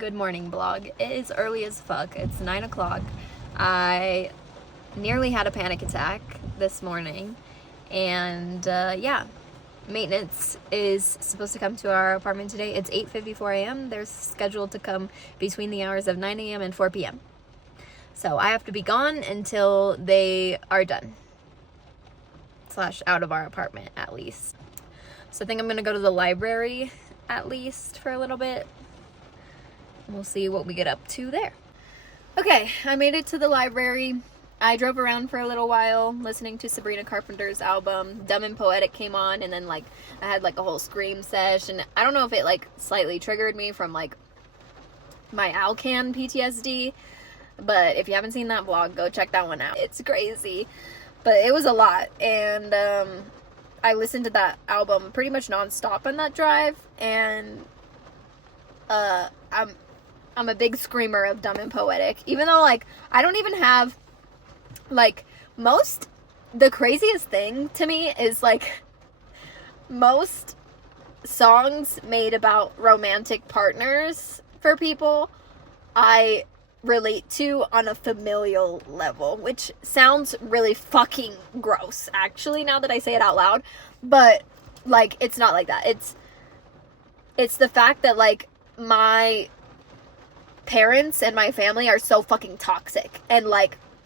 Good morning, blog. It is early as fuck. It's 9 o'clock. I nearly had a panic attack this morning, and yeah, maintenance is supposed to come to our apartment today. It's 8:54 a.m. They're scheduled to come between the hours of 9 a.m. and 4 p.m. So I have to be gone until they are done. / out of our apartment, at least. So I think I'm gonna go to the library at least for a little bit. We'll see what we get up to there. Okay, I made it to the library. I drove around for a little while listening to Sabrina Carpenter's album. Dumb and Poetic came on, and then I had a whole scream sesh, and I don't know if it slightly triggered me from my Alcan PTSD, but if you haven't seen that vlog, go check that one out. It's crazy, but it was a lot, and I listened to that album pretty much non-stop on that drive, and I'm a big screamer of Dumb and Poetic, even though I don't even have the craziest thing to me is most songs made about romantic partners for people I relate to on a familial level, which sounds really fucking gross actually now that I say it out loud, but it's not like that. It's the fact that my parents and my family are so fucking toxic, and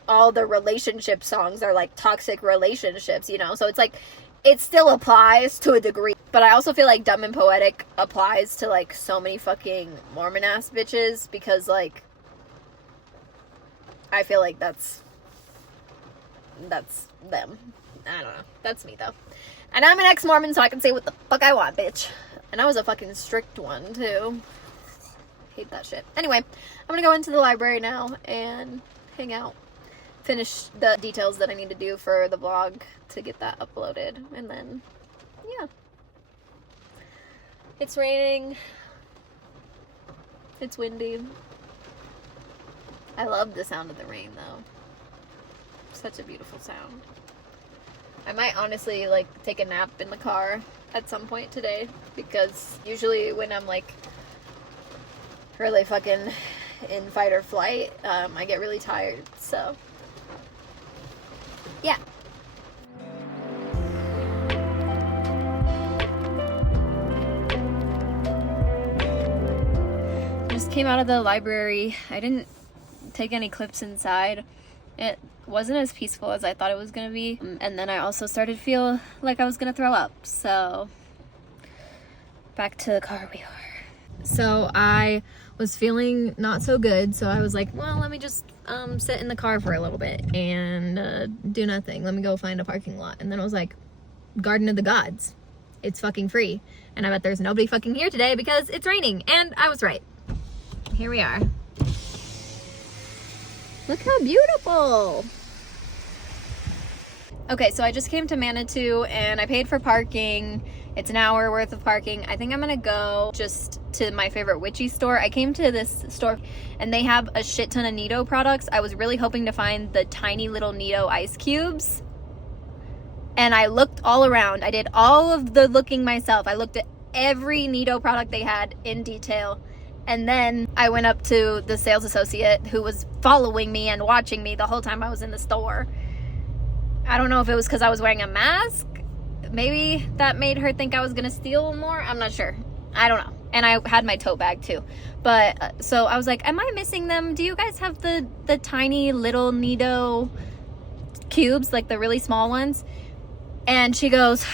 all the relationship songs are toxic relationships, so it's it still applies to a degree, but I also feel Dumb and Poetic applies to so many fucking Mormon ass bitches, because I feel that's them. I don't know, that's me though, and I'm an ex-Mormon, so I can say what the fuck I want, bitch, and I was a fucking strict one too. Hate that shit. Anyway, I'm gonna go into the library now and hang out, finish the details that I need to do for the vlog to get that uploaded, and then yeah, it's raining, it's windy. I love the sound of the rain though. Such a beautiful sound. I might honestly take a nap in the car at some point today, because usually when I'm really fucking in fight or flight, I get really tired, so yeah. Just came out of the library. I didn't take any clips inside. It wasn't as peaceful as I thought it was gonna be, and then I also started to feel like I was gonna throw up, so back to the car we are. So I was feeling not so good, so I was like, well, let me just sit in the car for a little bit and do nothing. Let me go find a parking lot. And then I was like, Garden of the Gods, it's fucking free, and I bet there's nobody fucking here today because it's raining, and I was right. Here we are. Look how beautiful. Okay, so I just came to Manitou and I paid for parking. It's an hour worth of parking. I think I'm gonna go just to my favorite witchy store. I came to this store and they have a shit ton of Needoh products. I was really hoping to find the tiny little Needoh ice cubes. And I looked all around. I did all of the looking myself. I looked at every Needoh product they had in detail. And then I went up to the sales associate who was following me and watching me the whole time I was in the store. I don't know if it was because I was wearing a mask. Maybe that made her think I was gonna steal more. I'm not sure. I don't know. And I had my tote bag too. But so I was like, am I missing them? Do you guys have the tiny little Needoh cubes, the really small ones? And she goes,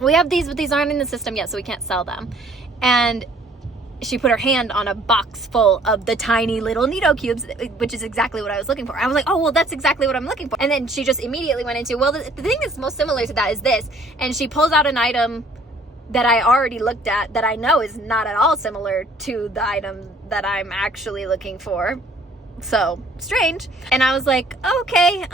we have these, but these aren't in the system yet, so we can't sell them. And she put her hand on a box full of the tiny little Needoh cubes, which is exactly what I was looking for. I was like, oh, well, that's exactly what I'm looking for. And then she just immediately went into, well, the thing that's most similar to that is this. And she pulls out an item that I already looked at that I know is not at all similar to the item that I'm actually looking for. So, strange. And I was like, okay,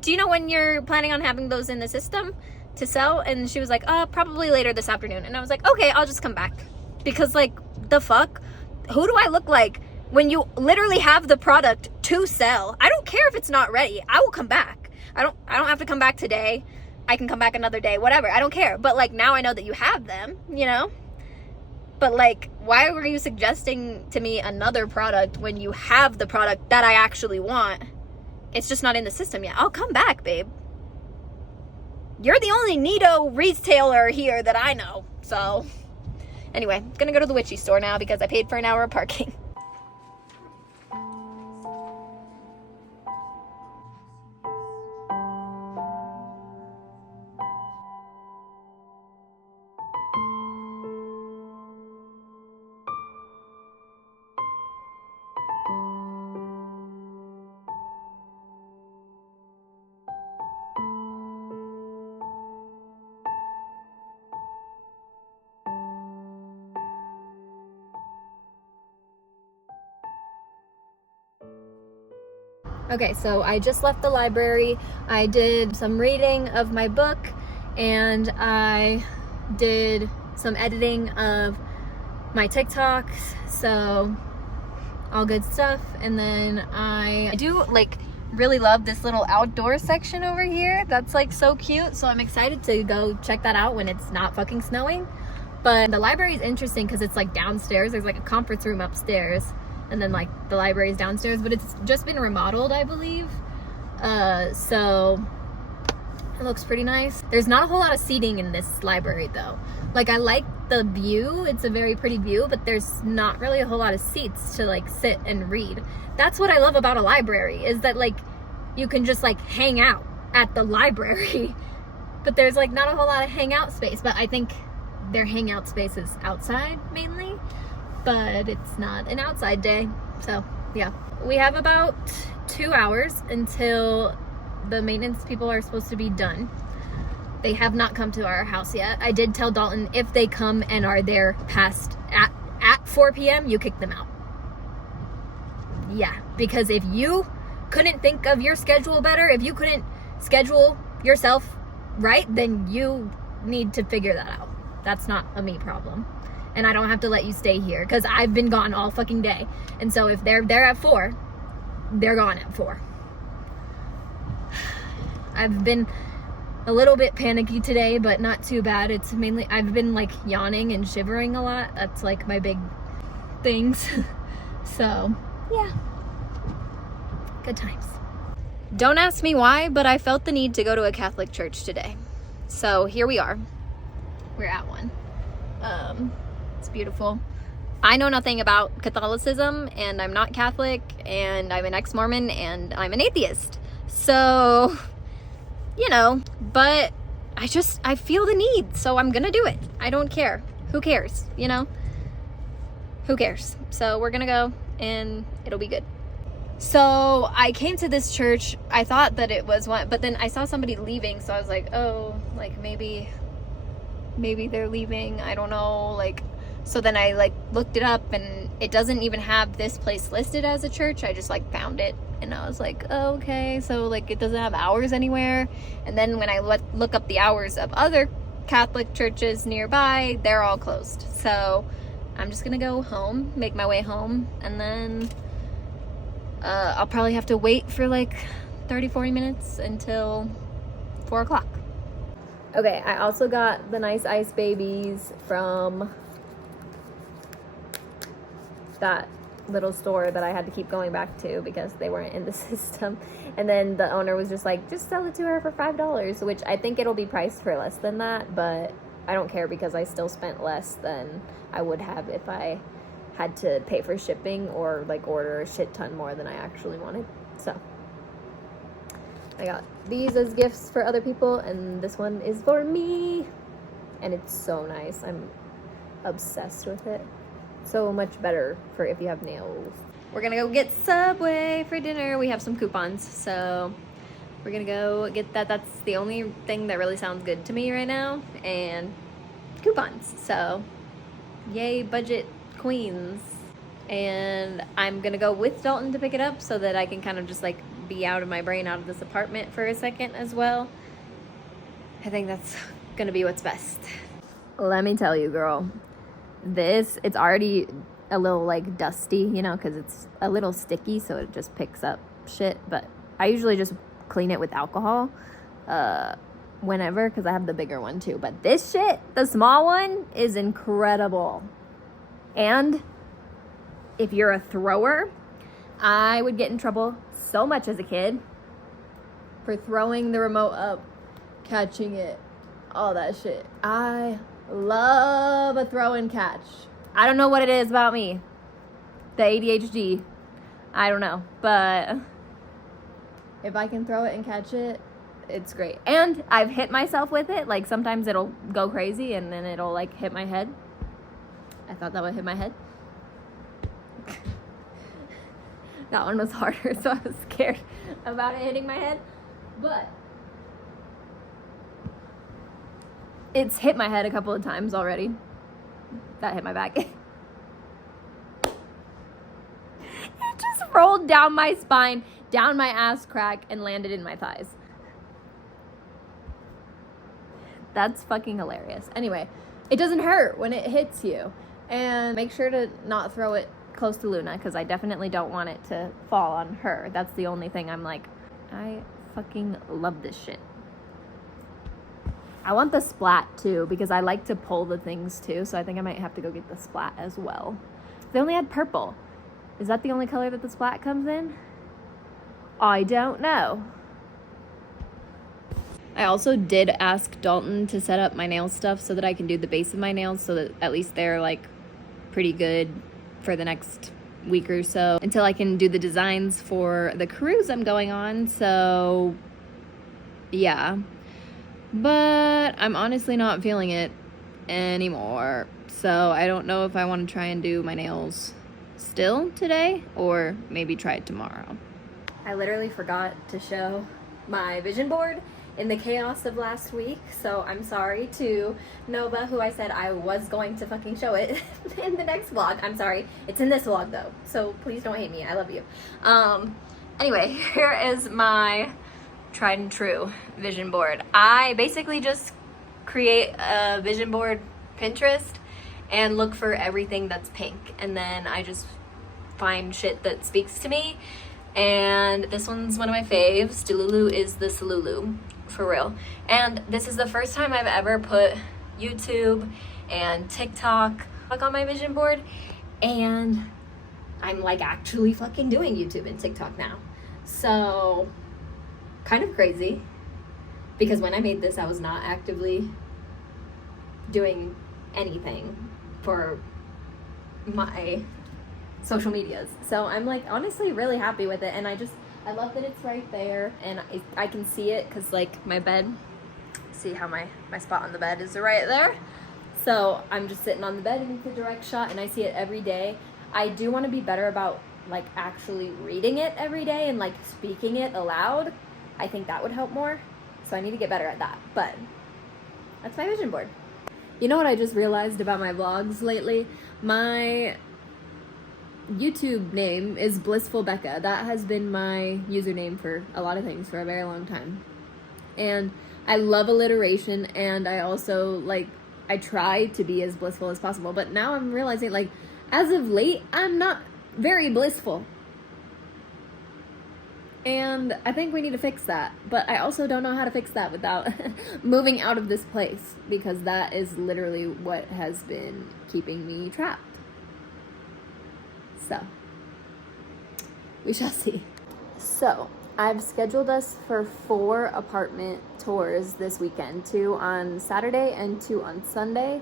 do you know when you're planning on having those in the system to sell? And she was like, probably later this afternoon. And I was like, okay, I'll just come back. Because the fuck? Who do I look like when you literally have the product to sell? I don't care if it's not ready. I will come back. I don't have to come back today. I can come back another day, whatever. I don't care. But now I know that you have them, But like, why were you suggesting to me another product when you have the product that I actually want? It's just not in the system yet. I'll come back, babe. You're the only Needoh retailer here that I know. So anyway, gonna go to the witchy store now because I paid for an hour of parking. Okay, so I just left the library. I did some reading of my book and I did some editing of my TikToks, so all good stuff. And then I do like really love this little outdoor section over here. That's like so cute, so I'm excited to go check that out when it's not fucking snowing. But the library is interesting because it's like downstairs. There's like a conference room upstairs, and then like the library is downstairs, but it's just been remodeled, I believe. So it looks pretty nice. There's not a whole lot of seating in this library though. Like, I like the view, it's a very pretty view, but there's not really a whole lot of seats to like sit and read. That's what I love about a library, is that like you can just like hang out at the library, but there's like not a whole lot of hangout space. But I think their hangout space is outside mainly, but it's not an outside day. So yeah, we have about 2 hours until the maintenance people are supposed to be done. They have not come to our house yet. I did tell Dalton, if they come and are there past at 4 p.m, you kick them out. Yeah, because if you couldn't think of your schedule better, if you couldn't schedule yourself right, then you need to figure that out. That's not a me problem. And I don't have to let you stay here because I've been gone all fucking day. And so if they're there at 4, they're gone at 4. I've been a little bit panicky today, but not too bad. It's mainly, I've been like yawning and shivering a lot. That's like my big things. So yeah, good times. Don't ask me why, but I felt the need to go to a Catholic church today. So here we are. We're at one. It's beautiful. I know nothing about Catholicism, and I'm not Catholic, and I'm an ex-Mormon, and I'm an atheist. So, you know, but I feel the need, so I'm gonna do it. I don't care. Who cares, you know? Who cares? So we're gonna go, and it'll be good. So I came to this church, I thought that it was one, but then I saw somebody leaving, so I was like, oh, like maybe they're leaving, I don't know, like. So then I like looked it up, and it doesn't even have this place listed as a church. I just like found it, and I was like, oh, okay, so like it doesn't have hours anywhere. And then when I look up the hours of other Catholic churches nearby, they're all closed. So I'm just gonna go home, make my way home, and then I'll probably have to wait for like 30-40 minutes until 4 o'clock. Okay, I also got the Nice Ice Babies from that little store that I had to keep going back to because they weren't in the system. And then the owner was just like, just sell it to her for $5, which I think it'll be priced for less than that, but I don't care because I still spent less than I would have if I had to pay for shipping or like order a shit ton more than I actually wanted. So I got these as gifts for other people, and this one is for me, and it's so nice. I'm obsessed with it. So much better for if you have nails. We're gonna go get Subway for dinner. We have some coupons, so we're gonna go get that. That's the only thing that really sounds good to me right now, and coupons. So yay, budget queens. And I'm gonna go with Dalton to pick it up so that I can kind of just like be out of my brain, out of this apartment for a second as well. I think that's gonna be what's best. Let me tell you, girl, it's already a little like dusty, you know, because it's a little sticky, so it just picks up shit. But I usually just clean it with alcohol whenever, because I have the bigger one too. But this shit, the small one, is incredible. And if you're a thrower, I would get in trouble so much as a kid for throwing the remote up, catching it, all that shit. I love a throw and catch. I don't know what it is about me. The ADHD. I don't know. But if I can throw it and catch it, it's great. And I've hit myself with it. Like sometimes it'll go crazy and then it'll like hit my head. I thought that would hit my head. That one was harder, so I was scared about it hitting my head. But it's hit my head a couple of times already. That hit my back. It just rolled down my spine, down my ass crack, and landed in my thighs. That's fucking hilarious. Anyway, it doesn't hurt when it hits you. And make sure to not throw it close to Luna, because I definitely don't want it to fall on her. That's the only thing I'm like, I fucking love this shit. I want the splat too, because I like to pull the things too, so I think I might have to go get the splat as well. They only had purple. Is that the only color that the splat comes in? I don't know. I also did ask Dalton to set up my nail stuff so that I can do the base of my nails, so that at least they're like pretty good for the next week or so until I can do the designs for the cruise I'm going on. So yeah, but I'm honestly not feeling it anymore, so I don't know if I want to try and do my nails still today or maybe try it tomorrow. I literally forgot to show my vision board in the chaos of last week, so I'm sorry to Nova, who I said I was going to fucking show it in the next vlog. I'm sorry. It's in this vlog though, so please don't hate me. I love you. Anyway, here is my tried and true vision board. I basically just create a vision board Pinterest and look for everything that's pink, and then I just find shit that speaks to me. And this one's one of my faves. Delulu is the Salulu, for real. And this is the first time I've ever put YouTube and TikTok on my vision board, and I'm like actually fucking doing YouTube and TikTok now. So kind of crazy, because when I made this I was not actively doing anything for my social medias. So I'm like honestly really happy with it, and I love that it's right there, and I can see it because like my bed, see how my spot on the bed is right there. So I'm just sitting on the bed and it's a direct shot, and I see it every day. I do want to be better about like actually reading it every day and like speaking it aloud. I think that would help more, so I need to get better at that. But that's my vision board. You know what I just realized about my vlogs lately? My YouTube name is Blissful Becca. That has been my username for a lot of things for a very long time. And I love alliteration, and I also like, I try to be as blissful as possible, but now I'm realizing like as of late I'm not very blissful. And I think we need to fix that. But I also don't know how to fix that without moving out of this place, because that is literally what has been keeping me trapped. So, we shall see. So, I've scheduled us for 4 apartment tours this weekend, 2 on Saturday and 2 on Sunday.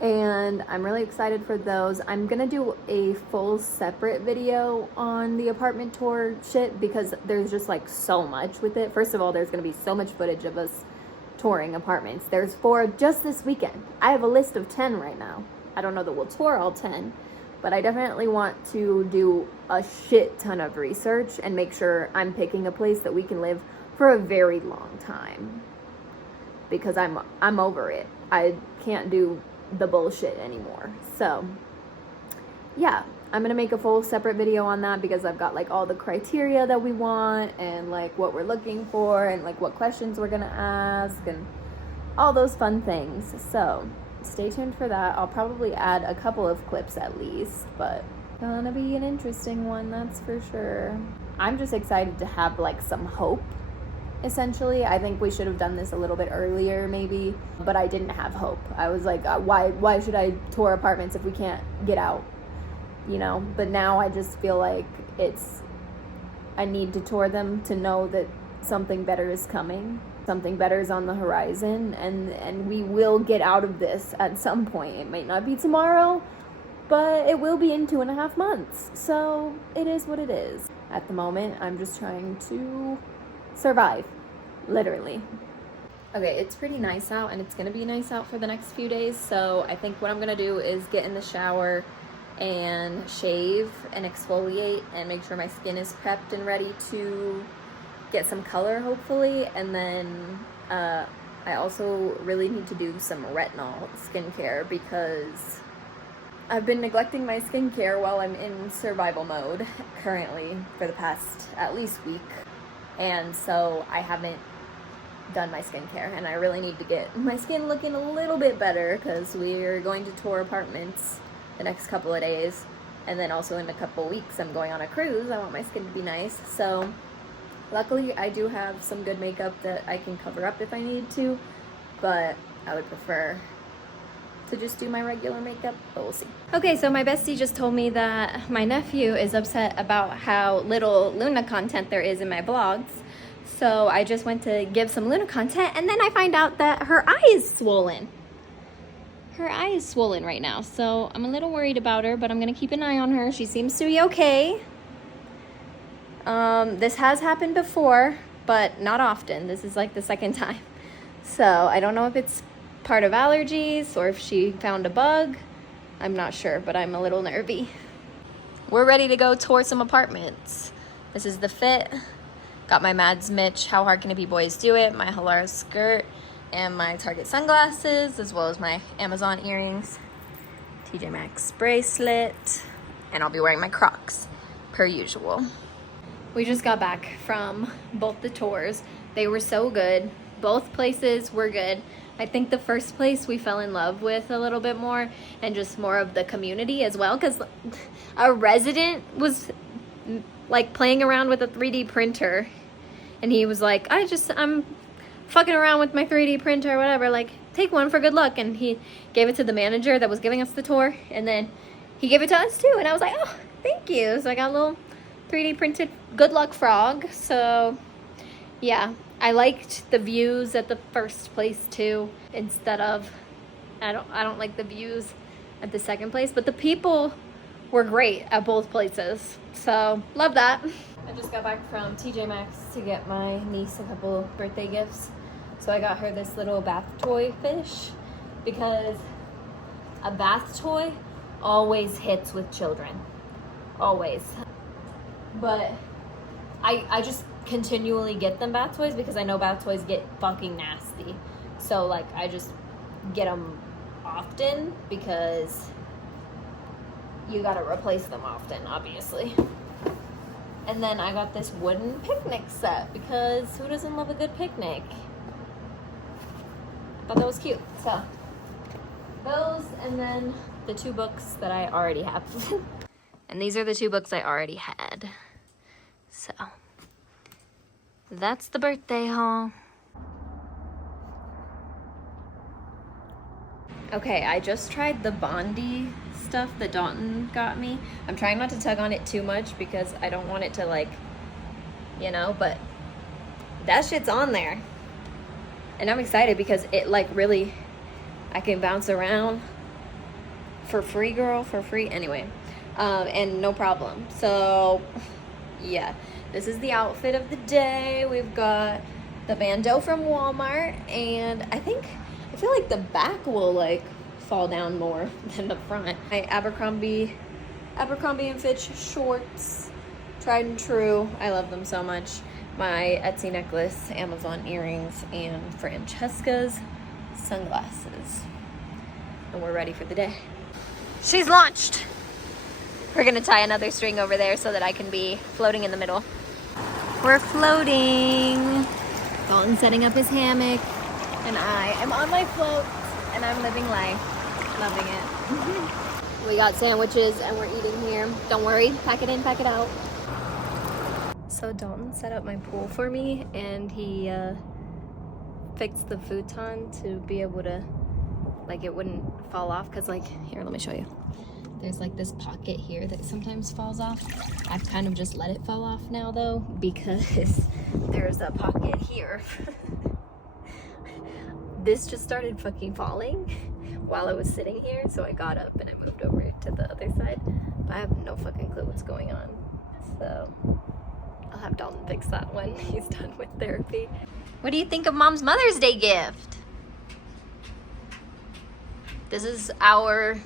And I'm really excited for those. I'm gonna do a full separate video on the apartment tour shit, because there's just like so much with it. First of all, there's gonna be so much footage of us touring apartments. There's 4 just this weekend. I have a list of 10 right now. I don't know that we'll tour all 10, but I definitely want to do a shit ton of research and make sure I'm picking a place that we can live for a very long time, because I'm over it. I can't do the bullshit anymore. So yeah, I'm gonna make a full separate video on that, because I've got like all the criteria that we want, and like what we're looking for, and like what questions we're gonna ask, and all those fun things. So stay tuned for that. I'll probably add a couple of clips at least, but gonna be an interesting one, that's for sure. I'm just excited to have like some hope essentially. I think we should have done this a little bit earlier maybe, but I didn't have hope. I was like, why should I tour apartments if we can't get out, you know? But now I just feel like I need to tour them to know that something better is coming. Something better is on the horizon, and we will get out of this at some point. It might not be tomorrow, but it will be in 2.5 months. So it is what it is. At the moment, I'm just trying to survive, literally. Okay, it's pretty nice out, and it's gonna be nice out for the next few days. So I think what I'm gonna do is get in the shower and shave and exfoliate and make sure my skin is prepped and ready to get some color, hopefully. And then I also really need to do some retinol skincare because I've been neglecting my skincare while I'm in survival mode currently for the past at least week. And so I haven't done my skincare, and I really need to get my skin looking a little bit better because we're going to tour apartments the next couple of days. And then also in a couple weeks I'm going on a cruise. I want my skin to be nice. So luckily, I do have some good makeup that I can cover up if I need to, but I would prefer to just do my regular makeup, but we'll see. Okay, so my bestie just told me that my nephew is upset about how little Luna content there is in my vlogs. So I just went to give some Luna content, and then I find out that her eye is swollen. Her eye is swollen right now, so I'm a little worried about her, but I'm gonna keep an eye on her. She seems to be okay. This has happened before, but not often. This is like the second time. So I don't know if it's part of allergies or if she found a bug. I'm not sure, but I'm a little nervy. We're ready to go tour some apartments. This is the fit. Got my Mads Mitch How Hard Can It Be Boys Do It, my Halara skirt, and my Target sunglasses, as well as my Amazon earrings, TJ Maxx bracelet, and I'll be wearing my Crocs, per usual. We just got back from both the tours. They were so good. Both places were good. I think the first place we fell in love with a little bit more, and just more of the community as well, because a resident was like playing around with a 3D printer, and he was like, I'm fucking around with my 3D printer or whatever, like take one for good luck. And he gave it to the manager that was giving us the tour, and then he gave it to us too, and I was like, oh, thank you. So I got a little 3D printed good luck frog. So yeah, I liked the views at the first place too, instead of I don't like the views at the second place, but the people were great at both places, so love that. I just got back from TJ Maxx to get my niece a couple birthday gifts. So I got her this little bath toy fish, because a bath toy always hits with children, always. But I just continually get them bath toys because I know bath toys get fucking nasty. So like I just get them often because you gotta replace them often, obviously. And then I got this wooden picnic set because who doesn't love a good picnic? I thought that was cute. So those, and then the 2 books that I already have. And these are the 2 books I already had. So that's the birthday haul. Okay, I just tried the Bondi stuff that Dalton got me. I'm trying not to tug on it too much because I don't want it to, like, you know, but that shit's on there. And I'm excited because it, like, really, I can bounce around for free, girl, for free. Anyway, and no problem. So yeah, this is the outfit of the day. We've got the bandeau from Walmart, and I feel like the back will like fall down more than the front. My Abercrombie and Fitch shorts, tried and true. I love them so much. My Etsy necklace, Amazon earrings, and Francesca's sunglasses. And we're ready for the day. She's launched. We're gonna tie another string over there so that I can be floating in the middle. We're floating. Dalton's setting up his hammock, and I am on my float, and I'm living life. Loving it. We got sandwiches, and we're eating here. Don't worry, pack it in, pack it out. So Dalton set up my pool for me, and he fixed the futon to be able to, like, it wouldn't fall off, because, like, here, let me show you. There's like this pocket here that sometimes falls off. I've kind of just let it fall off now though, because there's a pocket here. This just started fucking falling while I was sitting here, so I got up and I moved over to the other side. But I have no fucking clue what's going on. So I'll have Dalton fix that when he's done with therapy. What do you think of Mom's Mother's Day gift? This is our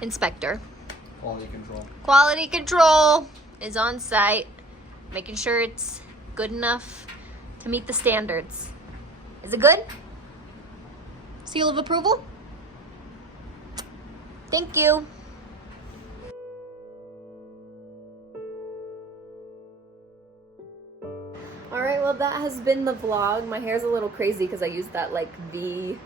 inspector. Quality control. Quality control is on site, making sure it's good enough to meet the standards. Is it good? Seal of approval? Thank you. Alright, well that has been the vlog. My hair's a little crazy because I used that like V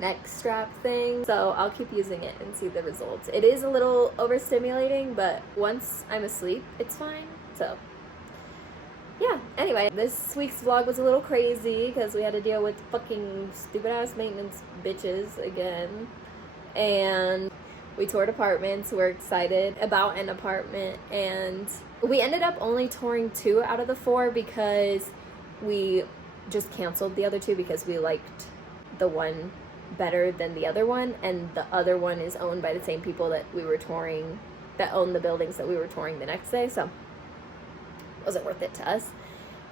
neck strap thing, so I'll keep using it and see the results. It is a little overstimulating, but once I'm asleep it's fine. So yeah, anyway, this week's vlog was a little crazy because we had to deal with fucking stupid ass maintenance bitches again, and we toured apartments. We're excited about an apartment, and we ended up only touring 2 out of the 4 because we just canceled the other 2 because we liked the one better than the other one, and the other one is owned by the same people that we were touring, that own the buildings that we were touring the next day, so it wasn't worth it to us.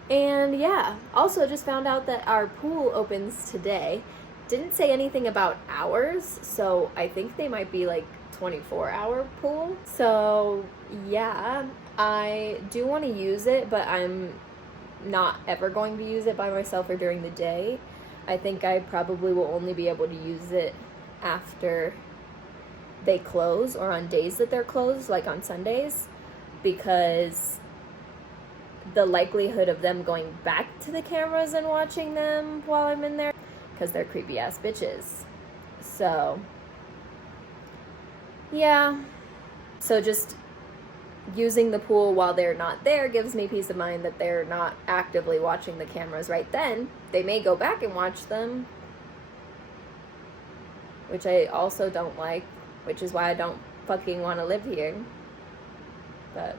And yeah, also just found out that our pool opens today. Didn't say anything about hours, so I think they might be like 24-hour pool. So yeah, I do want to use it, but I'm not ever going to use it by myself or during the day. I think I probably will only be able to use it after they close or on days that they're closed, like on Sundays, because the likelihood of them going back to the cameras and watching them while I'm in there, because they're creepy ass bitches. So yeah, so just using the pool while they're not there gives me peace of mind that they're not actively watching the cameras right then. They may go back and watch them, which I also don't like, which is why I don't fucking want to live here. But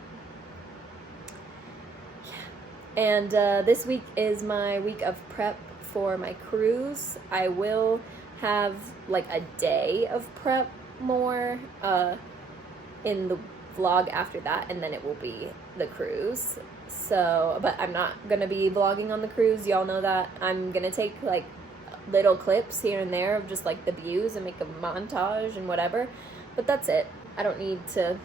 yeah. And this week is my week of prep for my cruise. I will have like a day of prep more in the vlog after that, and then it will be the cruise. So, but I'm not gonna be vlogging on the cruise, y'all know that. I'm gonna take like little clips here and there of just like the views and make a montage and whatever, but that's it. I don't need to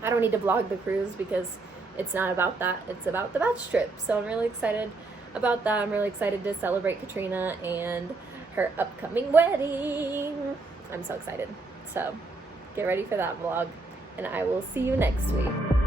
vlog the cruise because it's not about that, it's about the beach trip. So I'm really excited about that. I'm really excited to celebrate Katrina and her upcoming wedding. I'm so excited. So get ready for that vlog, and I will see you next week.